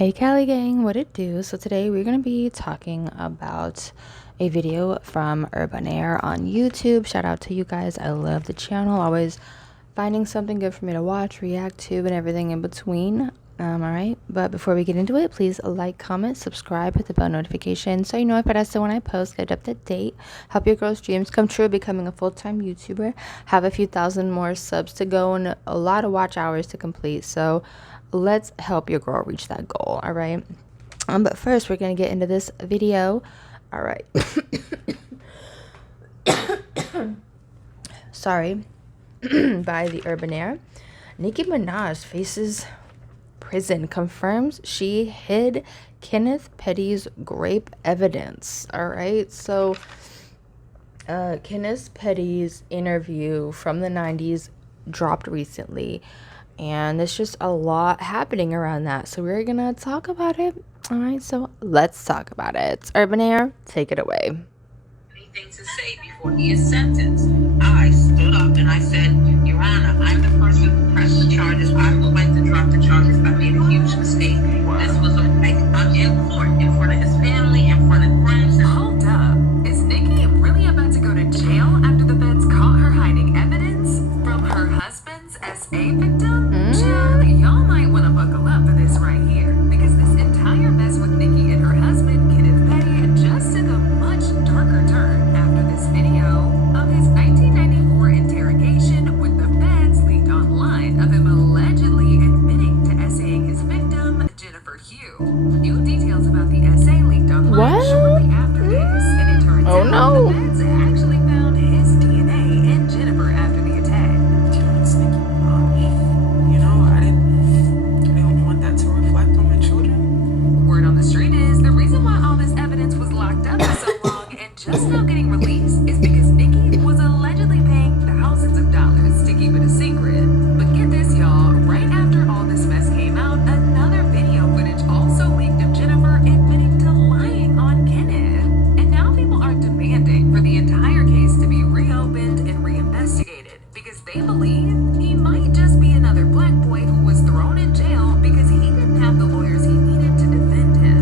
Hey Cali gang, what it do? So today we're going to be talking about a video from Urban Air on YouTube. Shout out to you guys. I love the channel. Always finding something good for me to watch, react to, and everything in between. Alright, but before we get into it, please like, comment, subscribe, hit the bell notification so you know if it has to when I post, get up to date. Help your girl's dreams come true, becoming a full-time YouTuber. Have a few thousand more subs to go and a lot of watch hours to complete. So let's help your girl reach that goal. All right, but first we're gonna get into this video. All right. Sorry. By the Urban Air. Nicki Minaj faces prison, confirms she hid Kenneth Petty's grape evidence. All right, so Kenneth Petty's interview from the 90s dropped recently, and there's just a lot happening around that, so we're gonna talk about it. All right, so let's talk about it. Urban Air, take it away. Anything to say before he is sentenced. I stood up and I said, Your Honor, I'm the person who pressed the charges. I would like to drop the charges. I made a huge mistake. This was I'm in court, in front of his family, in front of friends. Hold up. Is Nicki really about to go to jail after the feds caught her hiding evidence from her husband's SA victim? Child, y'all might want to buckle up for this right here, because this entire mess with Nicki and her husband, Kenneth Petty, just took a much darker turn after this video of his 1994 interrogation with the feds leaked online of him allegedly admitting to SAing his victim, Jennifer Hugh. New details about the SA leaked online shortly after this, and it turns out the feds actually found his DNA in Jennifer after the attack. It's Nicki Minaj. You know, I don't want that to reflect on my children. Word on the street is the reason why all this evidence was locked up for so long and just now getting released is because Nicki was allegedly paying thousands of dollars to keep it a secret. But get this, y'all, right after all this mess came out, another video footage also leaked of Jennifer admitting to lying on Kenneth. And now people are demanding for the entire case to be reopened and reinvestigated because they believe he might just be another black boy who was thrown in jail because he didn't have the lawyers he needed to defend him.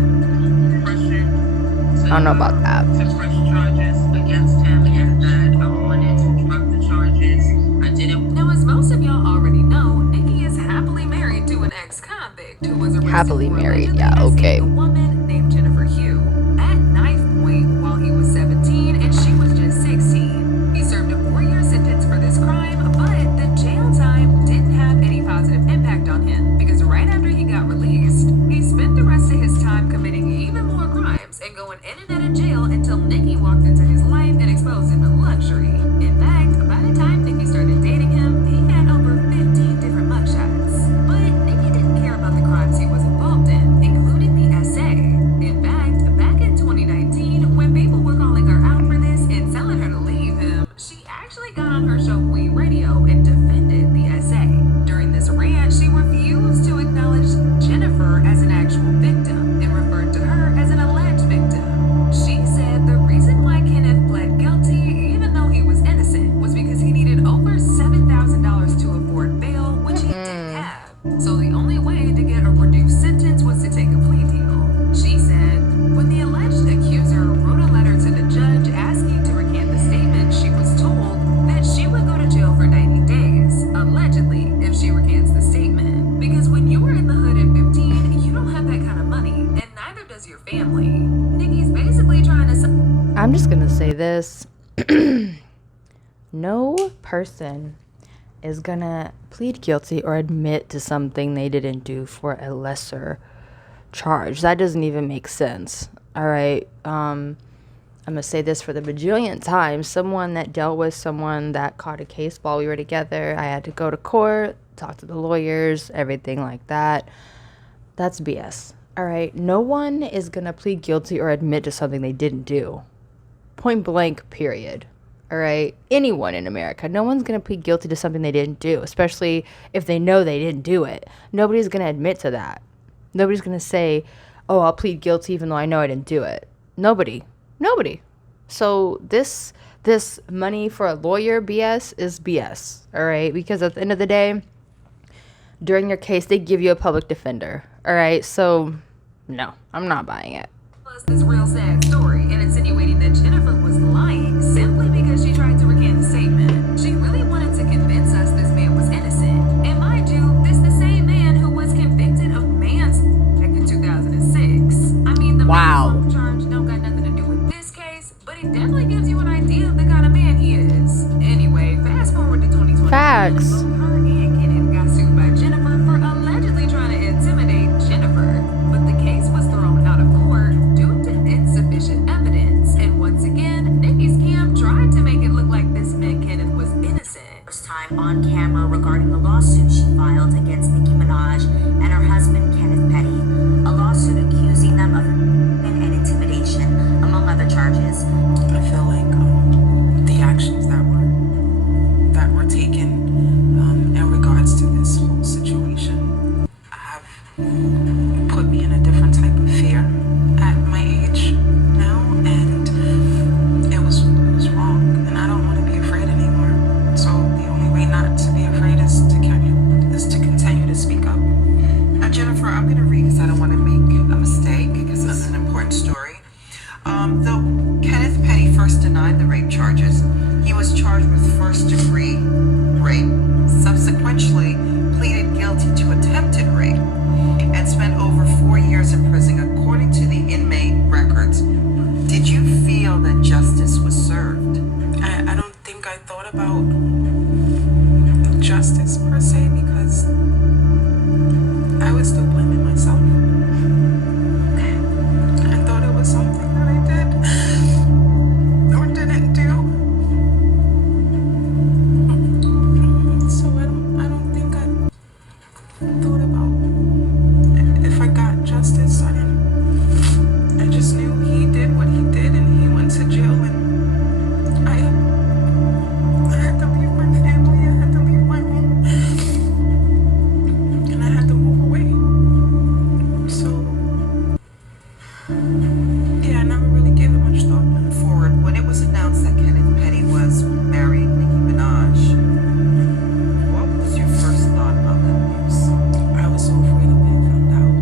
I don't know about that. To press charges against him, and that I wanted to drop the charges. I didn't. Now, as most of y'all already know, Nicki is happily married to an ex-convict who was arrested Happily for married, allegedly yeah, okay. assaulting a woman named Jennifer Hugh at knife point while he was 17 and she was just 16. He served a 4-year sentence for this crime, but the jail time didn't have any positive impact on him because right after he got released, he spent the rest of his time committing even more crimes and going in and out of jail until Nicki walked into his life and exposed him to luxury. In fact, by the time Nicki started dating him, he had over 15 different mugshots. But Nicki didn't care about the crimes he was involved in, including the SA. In fact, back in 2019, when people were calling her out for this and telling her to leave him, she actually got on her show Queen Radio and defended the SA. During this rant, she refused to acknowledge Jennifer as an actual victim and referred to her as an alleged victim. She said the reason why Kenneth pled guilty, even though he was innocent, was because he needed over $7,000 to afford bail, which he didn't have. So the only way to get a reduced sentence was to take a plea deal. She said, when the alleged accuser wrote a letter to the judge asking to recant the statement, she was told that she would go to jail for 90 days, allegedly, if she recants the statement. Because when you were in the hood at 15, you don't have that kind of money, and neither does your family. Nicki's basically trying to... I'm just gonna say this. No person is gonna plead guilty or admit to something they didn't do for a lesser charge. That doesn't even make sense. All right. I'm gonna say this for the bajillion time. Someone that dealt with someone that caught a case while we were together. I had to go to court, talk to the lawyers, everything like that. That's BS. All right. No one is gonna plead guilty or admit to something they didn't do. Point blank, period. All right. Anyone in America, no one's going to plead guilty to something they didn't do, especially if they know they didn't do it. Nobody's going to admit to that. Nobody's going to say, oh, I'll plead guilty even though I know I didn't do it. Nobody. So this money for a lawyer BS is BS. All right. Because at the end of the day, during your case, they give you a public defender. All right. So No, I'm not buying it. Plus this real sad story and insinuating that Jennifer was lying simply because she tried to recant the statement. She really wanted to convince us this man was innocent. And mind you, this the same man who was convicted of manslaughter back in 2006. I mean, the manslaughter charge don't got nothing to do with this case, but it definitely gives you an idea of the kind of man he is. Anyway, fast forward to 2020. Facts. Both her and Kenneth got sued by Jennifer for allegedly trying to intimidate Jennifer, but the case was thrown out of court due to insufficient evidence. And once again, Nicki's camp tried to make it look like this meant Kenneth was innocent. First time on camera regarding the lawsuit she filed against Nicki Minaj and her husband Kenneth Petty, a lawsuit accusing them of and intimidation, among other charges. I feel like the actions that were taken in regards to this whole situation have put me in a different type of fear at my age now, and it was wrong, and I don't want to be afraid anymore. So the only way not to be afraid is to continue to speak up. Now, Jennifer, I'm going to read because I don't want to make a mistake because this is an important story. Though Kenneth Petty first denied the rape charges, he was charged with first-degree rape, subsequently pleaded guilty to attempted rape, and spent over 4 years in prison, according to the inmate records. Did you feel that justice was served? I don't think I thought about justice per se because I was still blaming myself. I thought it was something that I did or didn't do. So I don't think I thought about if I got justice. I just knew he did what he did and he went to jail, and I had to leave my family, I had to leave my home, and I had to move away. So yeah, I never really gave it much thought. Forward, when it was announced that Kenneth Petty was marrying Nicki Minaj, what was your first thought on that news? I was so afraid of being found out.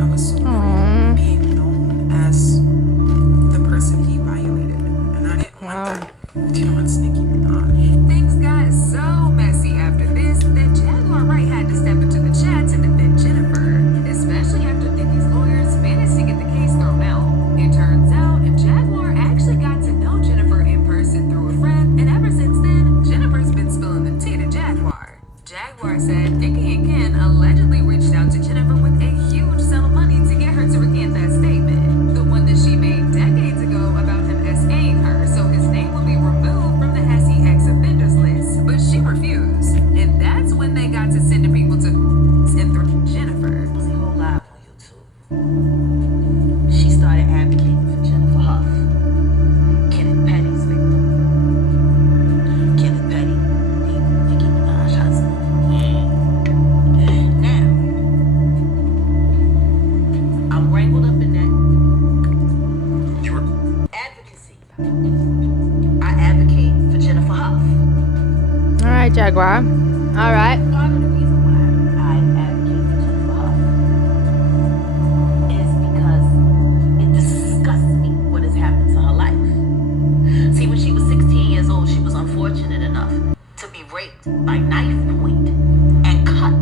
I was so afraid of being known as the person he violated, and I didn't want that. You know, it's Nicki Minaj. Things got so messy after this that Jaguar Wright had to step into the chat to defend Jennifer, especially after Nicki's lawyers managed to get the case thrown out. It turns out Jaguar actually got to know Jennifer in person through a friend, and ever since then, Jennifer's been spilling the tea to Jaguar. Jaguar said Nicki and Ken allegedly reached out to Jennifer with a huge sum of money to get her to recant that statement, the one that she made decades ago about him SAing her, so his name would be removed from the SE ex-offenders list. But she refused, and that's when they got to sending people to and through Jennifer. It was a whole live on YouTube. She started advocating for Jennifer Huff, Kenneth Petty's victim. Kenneth Petty, the Nicki Minaj husband. Now, I'm wrangled up in that advocacy. I advocate for Jennifer Huff. All right, Jaguar. All right. Part of the reason why I advocate for Jennifer Huff is because it disgusts me what has happened to her life. See, when she was 16 years old, she was unfortunate enough to be raped by knife point and cut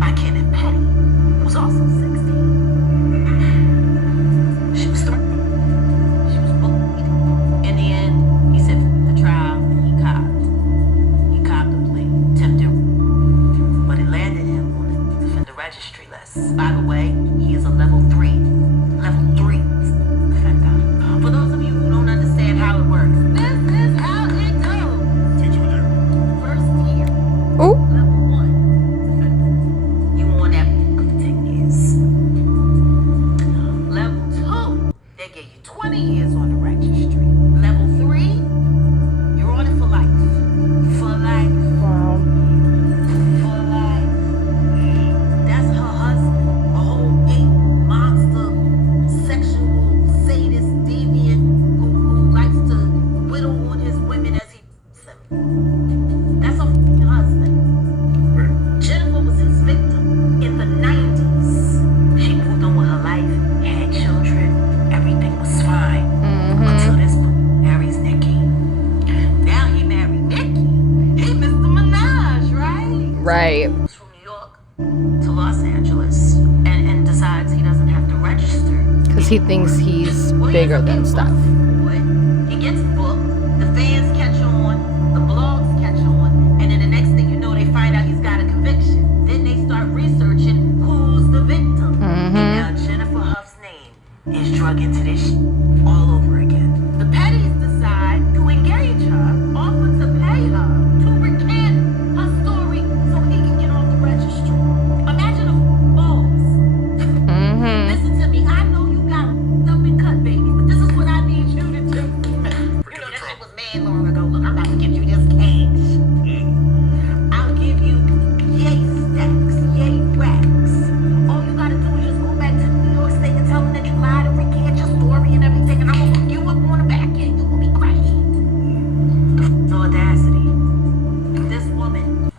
by Kenneth Petty, who was also 16. She was threatened. She was bullied. In the end, he said the trial and he copped. He copped a plea, attempted, but it landed him on the defender registry list. By the way, he is a level 3 defender. For those of you who don't understand how it works, this is how it goes. First year, Ooh. level 1 defender. You on that for 10 years. Level 2, they give you 20 years on the registry. Level 3, you're on it for life. For life. Wow. For life. That's her husband. A whole 8 months he thinks he's Well, bigger ends up than getting stuff. busted for it. He gets booked. The fans catch on. The blogs catch on. And then the next thing you know, they find out he's got a conviction. Then they start researching who's the victim. And now Jennifer Huff's name is drug into this all over again. The Pettys decide to engage her, offer to pay her to recant her story so he can get off the registry. Imagine a boss. Listen to me. I know you got up and cut, baby, but this is what I need you to do. You know that shit was made long ago. Look, I'm about to give you this cash. I'll give you yay stacks, yay racks. All you gotta do is just go back to New York State and tell them that you lied and recant your story and everything, and I'm gonna look you up on the back end. You will be great. The audacity. This woman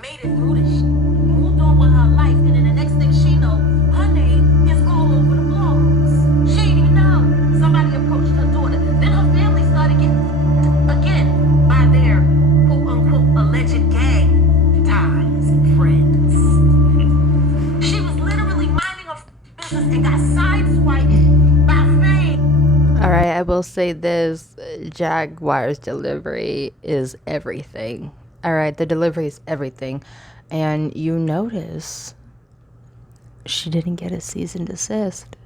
made it through this shit, moved on with her life, and then the next thing she know, her name is all over the blogs. She didn't even know. Somebody approached her daughter. Then her family started getting, again, by their quote-unquote alleged gang ties and friends. She was literally minding her business and got sideswiped by fame. All right, I will say this. Jaguar's delivery is everything. All right, the delivery is everything. And you notice she didn't get a cease and desist.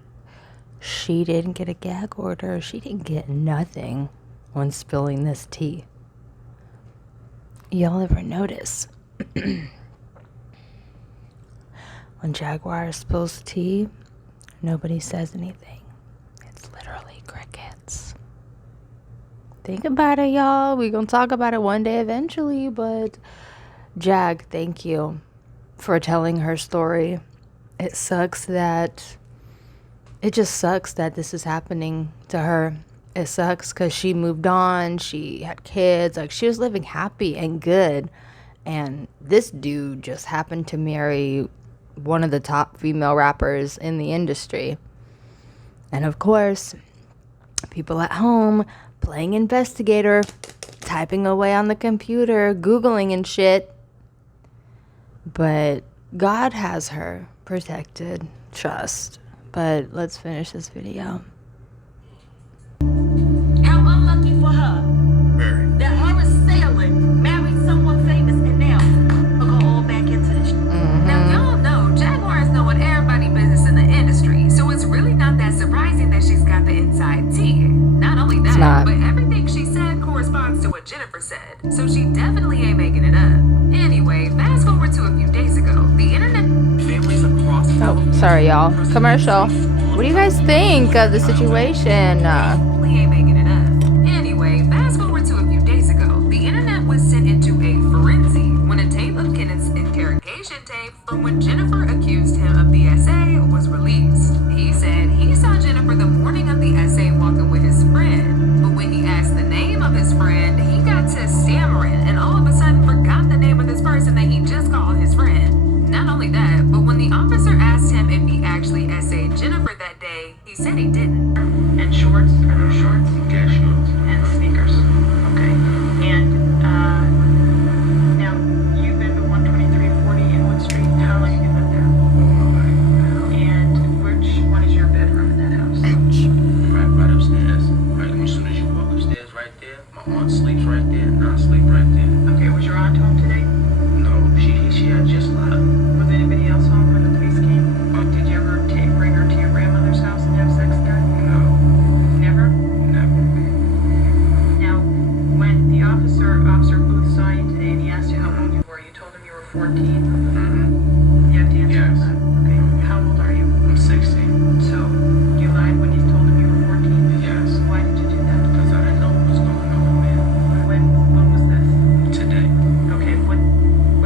She didn't get a gag order. She didn't get nothing when spilling this tea. Y'all ever notice when Jaguar spills tea, nobody says anything? It's literally crickets. Think about it, y'all. We're going to talk about it one day eventually, but Jag, thank you for telling her story. It just sucks that this is happening to her. It sucks because she moved on. She had kids. Like, she was living happy and good. And this dude just happened to marry one of the top female rappers in the industry. And of course, people at home playing investigator, typing away on the computer, Googling and shit. But God has her protected. Trust. But let's finish this video. How unlucky for her that her assailant married someone famous, and now we'll go all back into this. Now, y'all know Jaguar is knowing everybody business in the industry, so it's really not that surprising that she's got the inside tea. Not only that, not. but everything she said corresponds to what Jennifer said, so she definitely ain't making it up. Anyway, fast forward to a few days ago. The internet... Families across Oh, sorry, y'all. Commercial. What do you guys think of the situation? Definitely ain't making it up. Anyway, fast forward to a few days ago. The internet was sent into a frenzy when a tape of Kenneth's interrogation tape from when Jennifer accused him of the essay was released. He said he saw Jennifer the morning of the essay walking with his friend, but when he asked the name of his friend, he got to stammering and all of a sudden forgot the name of this person that he just called his friend. Not only that, but when the officer asked him if he actually essayed Jennifer that day, he said he didn't. And shorts? Are those shorts? Yeah, shorts. And sneakers. Okay. And now you've been to 12340 Inwood Street. How long have you lived there? And which one is your bedroom in that house? Right upstairs. Right as soon as you walk upstairs, right there. My aunt sleeps right there, and I sleep right there. Okay, was your aunt home today? No, she had just left. Was anybody else home when the police came? Did you ever bring her to your grandmother's house and have sex there? No, Never? never. Now, when the officer Booth saw you today and he asked you how old you were, you told him you were 14? Mm-hmm. You have to answer Yes. that. Okay. How old are you? I'm 16. So, you lied when you told him you were 14? Yes. Why did you do that? Because I didn't know what was going on, man. When was this? Today. Okay, what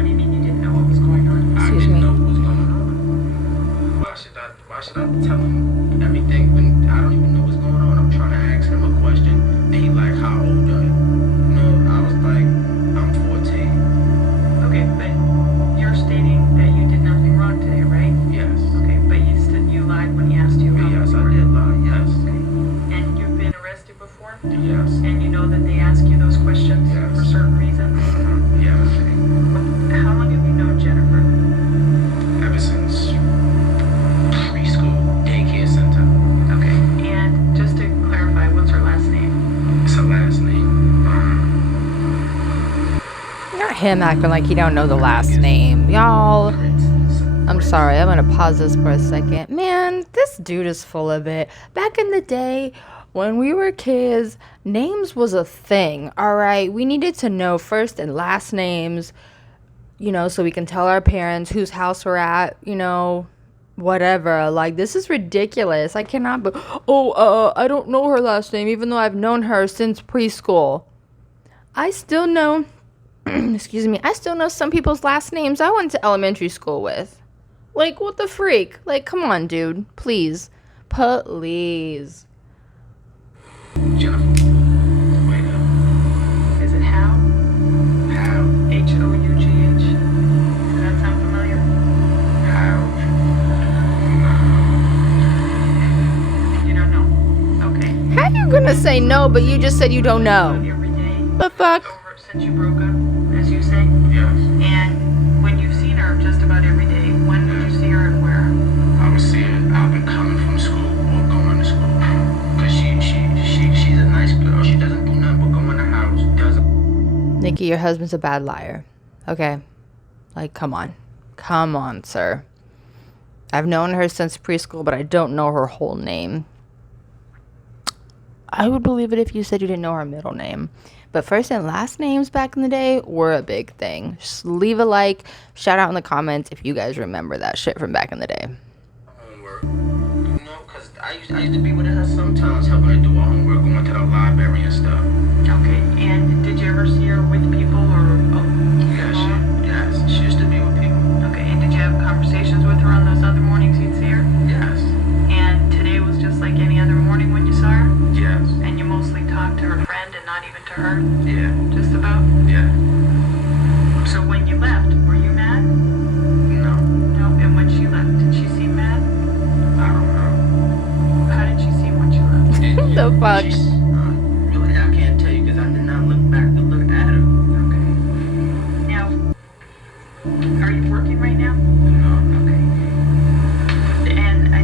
do you mean you didn't know what was going on? I Excuse didn't me. know what was going on. Why should I tell him everything when I don't even know what's going on? I'm trying to ask him a question, and he like, how old are you? You know, I was like, I'm 14. Okay, but you're stating that you did nothing wrong today, right? Yes. Okay, but you lied when he asked you how Yes, old you I were. did lie. Yes. Okay. And you've been arrested before? Yes. And you know that they ask you those questions Yes. for certain reasons? Yes. How long have you known Jennifer? Ever since preschool, daycare center. Okay. him acting like he don't know the last name. Y'all, I'm sorry. I'm going to pause this for a second. Man, this dude is full of it. Back in the day, when we were kids, names was a thing, all right? We needed to know first and last names, you know, so we can tell our parents whose house we're at, you know, whatever. Like, this is ridiculous. I cannot be, I don't know her last name, even though I've known her since preschool. I still know, excuse me, I still know some people's last names I went to elementary school with. Like, what the freak? Like, come on, dude. Please. Please. Jennifer. Wait up. Is it How? How? Hough? Does that sound familiar? How? You don't know. Okay. How you gonna say no, but you just said you don't know? Every day The fuck? since you broke up, as you say. Yes. And when you've seen her just about every day, when would you see her and where? I would see her. I've been coming from school or going to school. Cause she's a nice girl. She doesn't do nothing but go in the house. Doesn't. Nikki, your husband's a bad liar. Okay? Like, come on. Come on, sir. I've known her since preschool, but I don't know her whole name. I would believe it if you said you didn't know her middle name. But first and last names back in the day were a big thing. Just leave a like, shout out in the comments if you guys remember that shit from back in the day. Homework. You know, cause I used to be with her sometimes, helping her do her homework, going to the library and stuff. Okay. And did you ever see her with people or? Yes, she used to be with people. Okay. And did you have conversations with her on those other mornings you'd see her? Yes. And today was just like any other morning when you saw her? Yes. And you mostly talked to her friend and not even to her? Yeah. Just about? Yeah. So when you left, were you mad? No. No. And when she left, did she seem mad? I don't know. How did she seem when she left? The fuck? Really, I can't tell you because I did not look back to look at her. Okay. Now, are you working right now? No. Okay. And I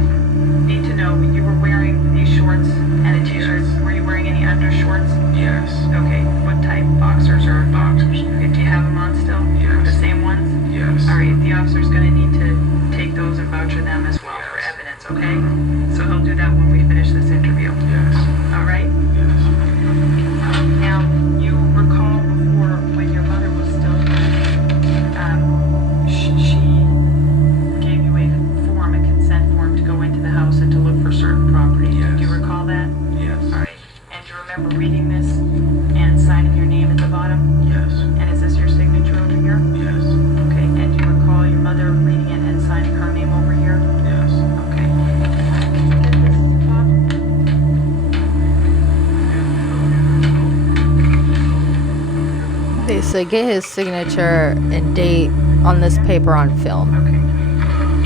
need to know, you were wearing these shorts and a t-shirt. Yes. Were you wearing any undershorts? Yes. Okay. What type? Boxers or? Boxers. Okay. Do you have them on still? Yes. The same ones? Yes. All right. The officer's going to need to take those and voucher them as well for evidence, okay? So he'll do that when we finish this interview. Yes. All right? Yes. Now, you recall before when your mother was still here, she gave you a consent form to go into the house and to look for certain property. Yes. Do you recall that? Yes. All right. And do you remember reading this and signing your name at the bottom? Yes. And is this your signature over here? Yes. Okay. And do you recall your mother reading it and signing her name over here? Yes. Okay. Get this, Bob? They say get his signature and date on this paper on film. Okay.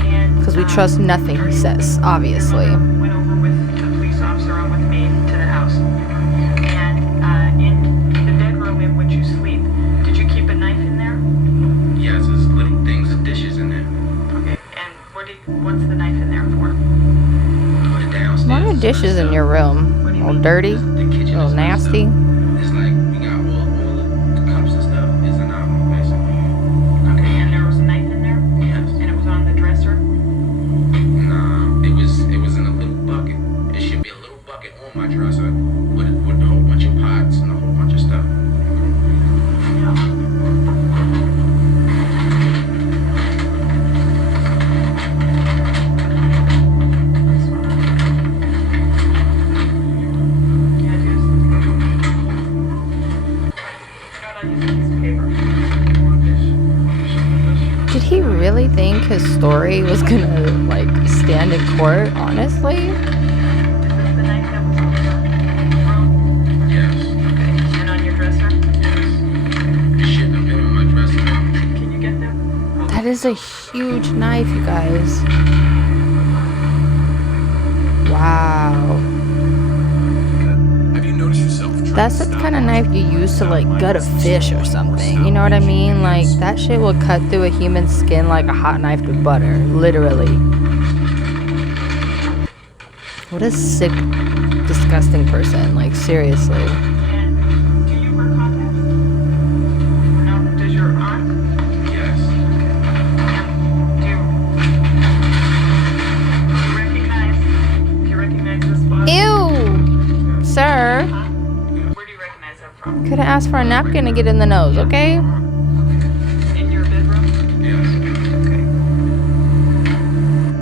And Because we trust nothing he says, obviously. went over with the police officer and with me to the house. And in the bedroom in which you sleep, did you keep a knife in there? Yes, there's little things and dishes in there. Okay. And what's the knife in there for? Put it downstairs. Why are dishes in your room? All dirty? The kitchen All is messed nasty? up. It's like we got all the cups and stuff is in our room, basically. Okay. And there was a knife in there? Yes. And it was on the dresser? Nah, it was in a little bucket. It should be a little bucket on my dresser with a whole bunch of pots and a whole bunch of stuff. Did he really think his story was gonna, like, stand in court, honestly? Is this the knife that was on the room? Yes. Okay. And on your dresser? Yes. It shouldn't have been on my dresser. Can you get them? That is a huge knife, you guys. Wow. Have you noticed yourself? That's the kind of knife you use to, like, gut a fish or something. You know what I mean? Like, that shit will cut through a human skin like a hot knife to butter. Literally. What a sick, disgusting person. Like, seriously. And do you wear contacts? No? Does your could have asked for a napkin to get in the nose, okay? In your bedroom? Yes. Okay.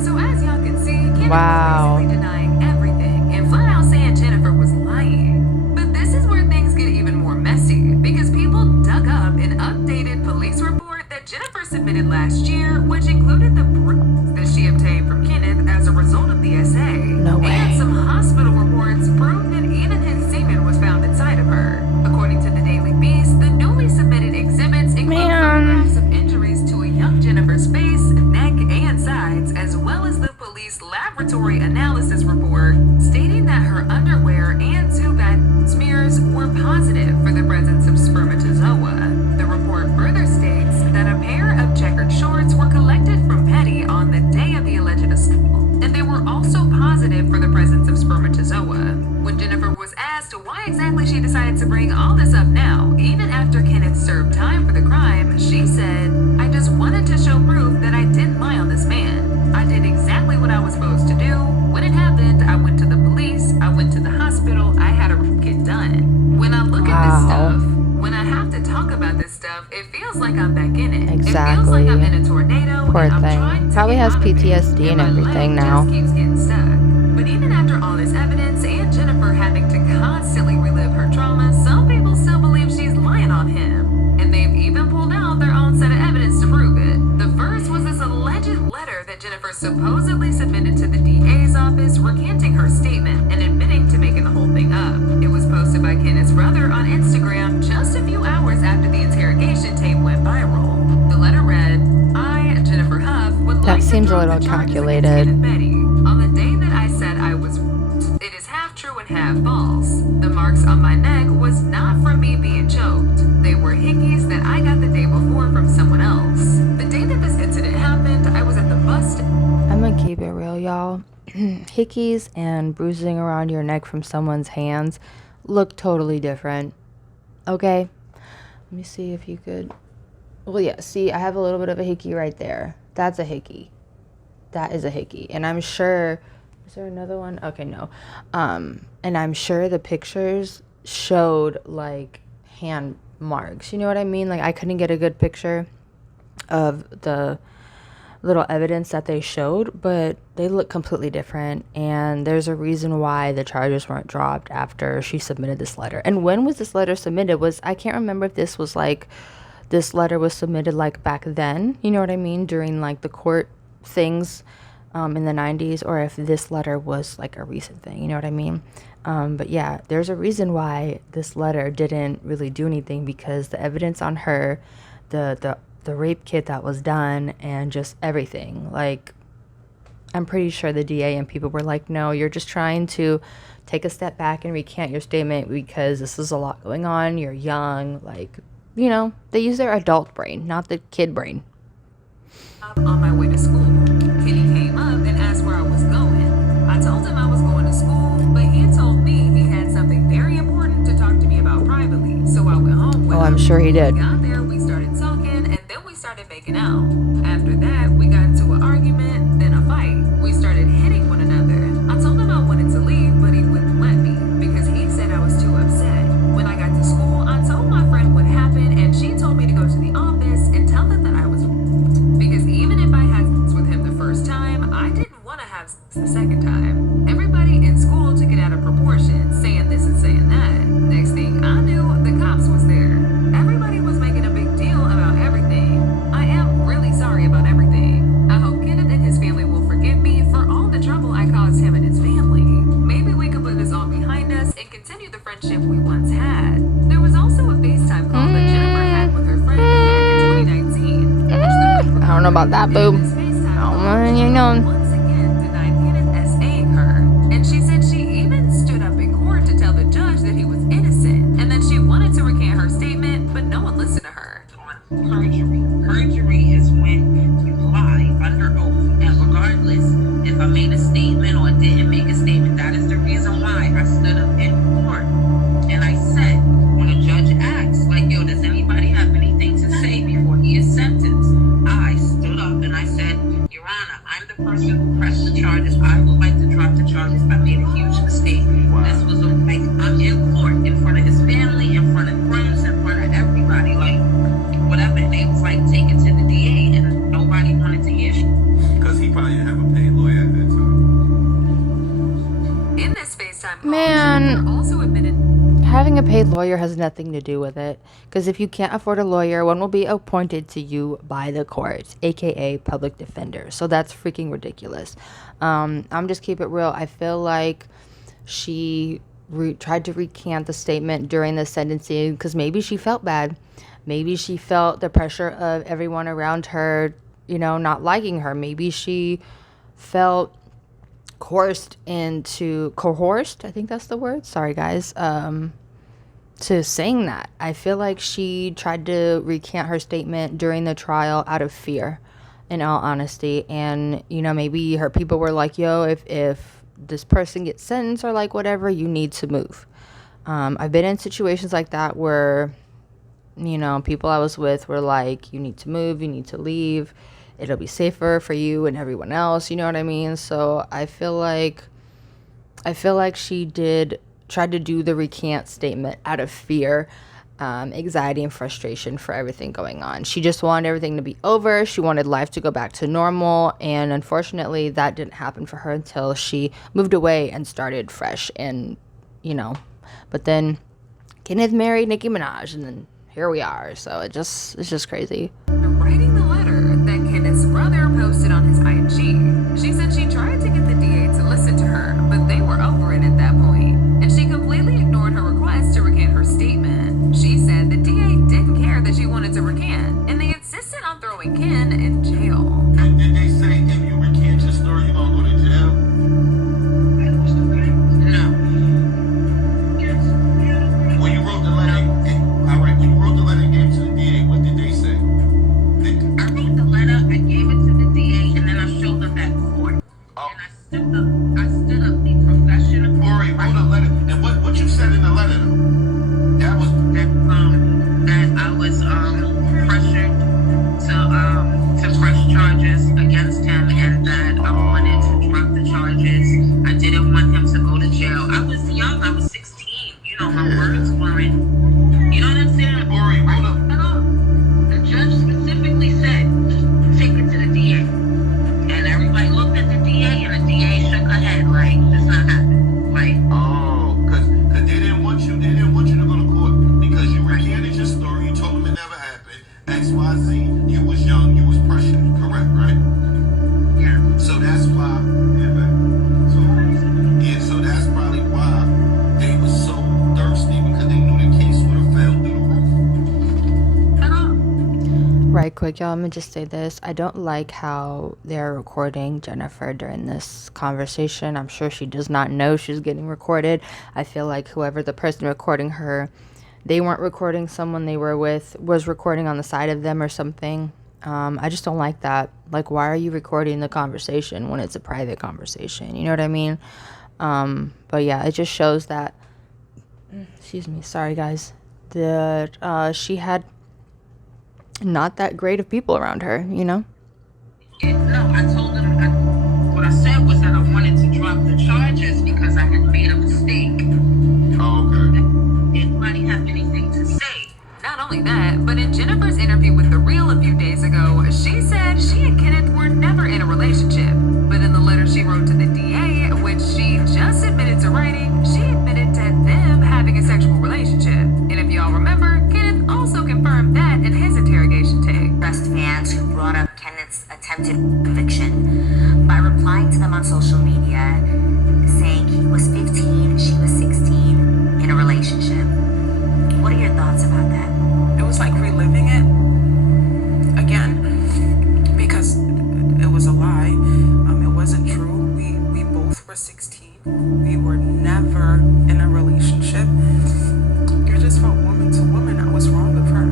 So as y'all can see, Kenneth Wow. was basically denying everything and flat out saying Jennifer was lying. But this is where things get even more messy because people dug up an updated police report that Jennifer submitted last year, which included the bruises that she obtained from Kenneth as a result of the essay. No way. And some hospital reports proved that even his semen was found inside of her. According to the Daily Beast, the newly submitted exhibits include photographs of injuries to a young Jennifer's face, neck, and sides, as well as the police laboratory analysis report stating that her underwear and two bad smears were positive for the presence of spermatozoa. The report further states that a pair of checkered shorts were collected from Petty on the day of the alleged assault, and they were also positive for the presence of spermatozoa. When Jennifer was asked why exactly she decided to bring all this up now, even after Kenneth served time for the crime, she said, "I just wanted to show proof that I didn't lie on this man. I did exactly what I was supposed to do. When it happened, I went to the police, I went to the hospital, I had a kid done." When I look at this stuff, when I have to talk about this stuff, it feels like I'm back in it. It feels like I'm in a tornado. Poor and I'm thing. trying to Probably get has out of it, PTSD and my everything leg now. just keeps getting stuck. But even after all this evidence and Jennifer having to constantly relive her trauma, some people still believe she's lying on him. And they've even pulled out their own set of evidence to prove it. The first was this alleged letter that Jennifer supposedly submitted to the DA's office recanting her statement and admitting to making the whole thing up. It was posted by Kenneth's brother on Instagram just a few hours after the interrogation tape went viral. The letter read, "I, Jennifer Huff, would That like to seems a drop little the charges against calculated. Kenneth Petty. On the day that I said I was raped, it is half true and half false. The marks on my neck was not from me being choked. They were hickeys that I got the day before from someone else. The day that this incident happened, I was at the bus I'm gonna keep it real, y'all. Hickeys and bruising around your neck from someone's hands look totally different. Okay? Let me see if you could. Well, yeah, see, I have a little bit of a hickey right there. That's a hickey. That is a hickey. And I'm sure. Is there another one? Okay, no. And I'm sure the pictures showed like hand marks. You know what I mean? Like I couldn't get a good picture of the little evidence that they showed, but they look completely different, and there's a reason why the charges weren't dropped after she submitted this letter. And when was this letter submitted? I can't remember if this letter was submitted like back then, you know what I mean, during like the court things in the 90s, or if this letter was like a recent thing, you know what I mean. But yeah, there's a reason why this letter didn't really do anything, because the evidence on her, the rape kit that was done, and just everything, like I'm pretty sure the DA and people were like, no, you're just trying to take a step back and recant your statement because this is a lot going on, you're young, like, you know, they use their adult brain, not the kid brain. on my way to school. Kenny came up and asked where I was going. I told him I was going to school, but he told me he had something very important to talk to me about privately, so I went home with him. I'm sure he did. We got there, we started talking, and then we started making out. After that, we got into an argument, then a fight. We started hitting one another. I told him I wanted to leave, but he wouldn't let me because he said I was too upset. When I got to school, I told my friend what happened, and she told me to go to the office and tell them that I was because even if I had sex with him the first time, I didn't want to have sex the second time. Everybody in school took it out of proportion, saying this and saying that. Next thing I knew, the cops was there. Everybody was making a big deal about everything. I am really sorry about everything. I hope Kenneth and his family will forgive me for all the trouble I caused him and his family. Maybe we could put this all behind us and continue the friendship we once had. There was also a FaceTime call that Jennifer had with her friend back in 2019. I don't know about that, boo. You know. Once again denied Kenneth S.A.ing her, and she said she even stood up in court to tell the judge that he was innocent, and that she wanted to recant her statement, but no one listened to her. On perjury. Perjury is when you lie under oath, and regardless if I made a statement or didn't make a statement, that is the reason why I stood up in court. And I said, when a judge asks, like, yo, does anybody have anything to say before he is sentenced? I stood up and I said, Your Honor, I'm the person who pressed the charges. I would like to drop the charges. I made a huge mistake. This was like, I'm in court in front of his family, in front of friends. Man. Jennifer also admitted Having a paid lawyer has nothing to do with it, because if you can't afford a lawyer, one will be appointed to you by the court, aka public defender. So that's freaking ridiculous. I'm just keep it real. I feel like she tried to recant the statement during the sentencing because maybe she felt bad. Maybe she felt the pressure of everyone around her, not liking her. Maybe she felt coerced, I think that's the word. Sorry, guys. To saying that. I feel like she tried to recant her statement during the trial out of fear, in all honesty. And, maybe her people were like, yo, if this person gets sentenced or like whatever, you need to move. I've been in situations like that where, people I was with were like, you need to move, you need to leave. It'll be safer for you and everyone else. You know what I mean? So I feel like she tried to do the recant statement out of fear, anxiety, and frustration for everything going on. She just wanted everything to be over. She wanted life to go back to normal. And unfortunately, that didn't happen for her until she moved away and started fresh. And, but then Kenneth married Nicki Minaj, and then here we are. So it's just crazy. writing the letter that Kenneth's brother posted on his IG. She said she tried to get the DA to listen to her, but they were over it at that point, and she completely ignored her request to recant her statement. She said the DA didn't care that she wanted to recant, and they insisted on throwing Ken in jail. And did they say if you recant your story, you're gonna go to jail? No. When you wrote the letter, when you wrote the letter and gave it to the DA, what did they say? I wrote the letter, I gave it to the DA, and then I showed up at court. Oh. And I stood up the professional. Ori, wrote a letter, and what you said in the letter though? That was That I was pressured to press charges against him, and that I wanted to drop the charges. I didn't want him to go to jail. I was young. I was 16. My words weren't. You know what I'm saying? Ori, wrote a The judge specifically said, take it to the DA. And everybody looked at the DA, and the DA shook her head like, it's not happening. Like, because they didn't want you to go to court because you recanted your story, you told them it never happened, XYZ, you was young, you was pressured, correct, right? yeah. So that's why, so that's probably why they were so thirsty, because they knew the case would have fell through the roof. Right quick, y'all, I'm gonna just say this. I don't like how they're recording Jennifer during this conversation. I'm sure she does not know she's getting recorded. I feel like whoever the person recording her, they weren't recording someone they were with, was recording on the side of them or something. I just don't like that. Like, why are you recording the conversation when it's a private conversation? You know what I mean? But yeah, it just shows that, excuse me, sorry guys, that she had not that great of people around her, No, I told them, what I said was that I wanted to drop the charges because I had made a mistake. Oh, okay. Anybody have anything to say? Not only that, but in Jennifer's interview with The Real a few days ago, she said she and Kenneth were never in a relationship. But in the letter she wrote to the DA, which she just admitted to writing, she admitted to them having a sexual relationship. And if y'all remember, Kenneth also confirmed that in his interrogation tape. Pressed fans who brought up Kenneth's attempted conviction by replying to them on social media, saying he was 15, she was 16, in a relationship. What are your thoughts about that? It was like reliving it again because it was a lie. It wasn't true. We both were 16. We were never in a relationship. It just felt woman to woman. I was wrong of her.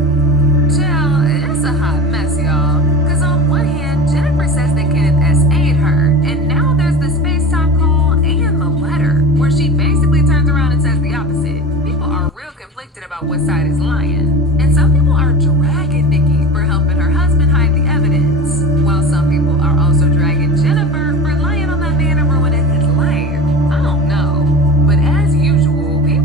Chill, it's a hot mess, y'all. Because on one hand, Jennifer says that Kenneth SA'd her, and now there's this FaceTime call and the letter, where she basically turns around and says the opposite. People are real conflicted about what side is lying. And some people are dragging Nikki for helping her husband hide the evidence, while some people are also dragging Jennifer for lying on that man and ruining his life. I don't know. But as usual, people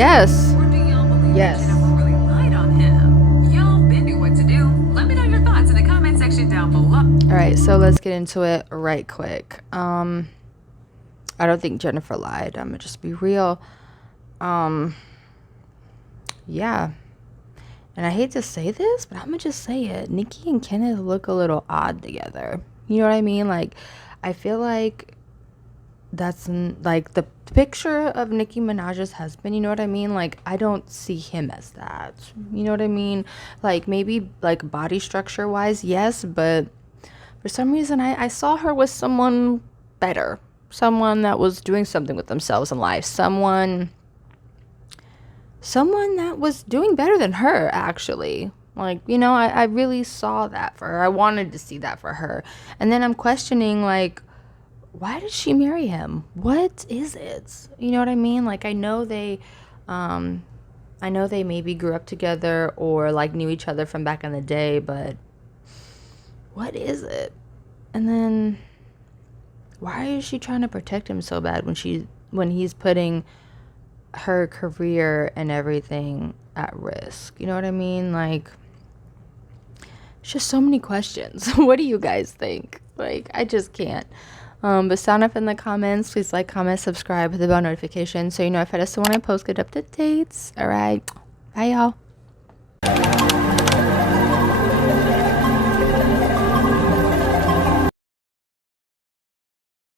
Yes. Or do y'all believe Yes. that Jennifer really lied on him? Y'all been knew what to do. Let me know your thoughts in the comment section down below. All right, so let's get into it right quick. I don't think Jennifer lied. I'm gonna just be real. Yeah. And I hate to say this, but I'm gonna just say it. Nicki and Kenneth look a little odd together. You know what I mean? Like, I feel like that's like the picture of Nicki Minaj's husband. You know what I mean? Like, I don't see him as that. You know what I mean? Like, maybe like body structure wise, yes, but for some reason I saw her with someone better, someone that was doing something with themselves in life, someone that was doing better than her, actually. Like, you know, I really saw that for her. I wanted to see that for her. And then I'm questioning, like, why did she marry him? What is it? You know what I mean? Like, I know they maybe grew up together or like knew each other from back in the day, but what is it? And then why is she trying to protect him so bad when he's putting her career and everything at risk? You know what I mean? Like, it's just so many questions. What do you guys think? Like, I just can't. But sound up in the comments. Please like, comment, subscribe, hit the bell notification so you know if I just when I post good updates. All right. Bye, y'all.